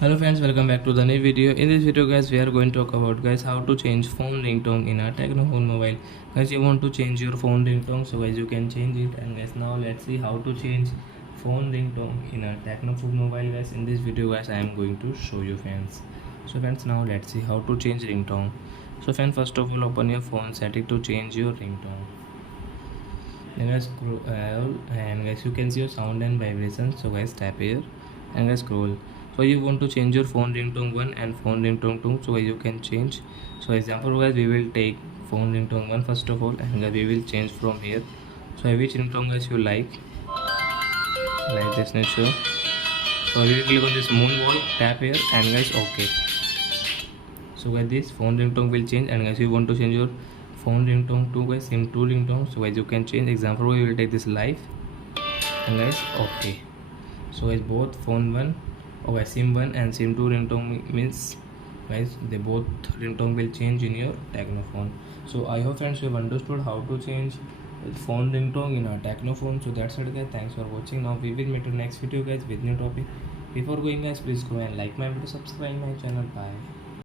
Hello friends, welcome back to the new video. In this video guys, we are going to talk about guys how to change phone ringtone in a Tecno Mobile. Guys, you want to change your phone ringtone, so guys you can change it. And guys, now let's see how to change phone ringtone in a Tecno Mobile. Guys, in this video guys, I am going to show you friends. So friends, now let's see how to change ringtone. So friends, first of all, open your phone setting to change your ringtone. Then guys, scroll and guys you can see your sound and vibration. So guys, tap here and guys scroll. So you want to change your phone ringtone 1 and phone ringtone 2, so you can change. So example guys, we will take phone ringtone 1 first of all, and guys we will change from here. So which ringtone guys you like this nature. So we will click on this moon wall, tap here and guys okay. So guys this phone ringtone will change, and guys you want to change your phone ringtone 2 guys, sim 2 ringtone, so guys you can change. Example we will take this live and guys okay. So guys both phone 1 or sim 1 and sim 2 ringtone means guys they both ringtone will change in your Tecno phone. So I hope friends you have understood how to change phone ringtone in a Tecno phone. So that's it guys, thanks for watching. Now we will meet in next video guys with new topic. Before going guys, please go and like my video, subscribe my channel. Bye.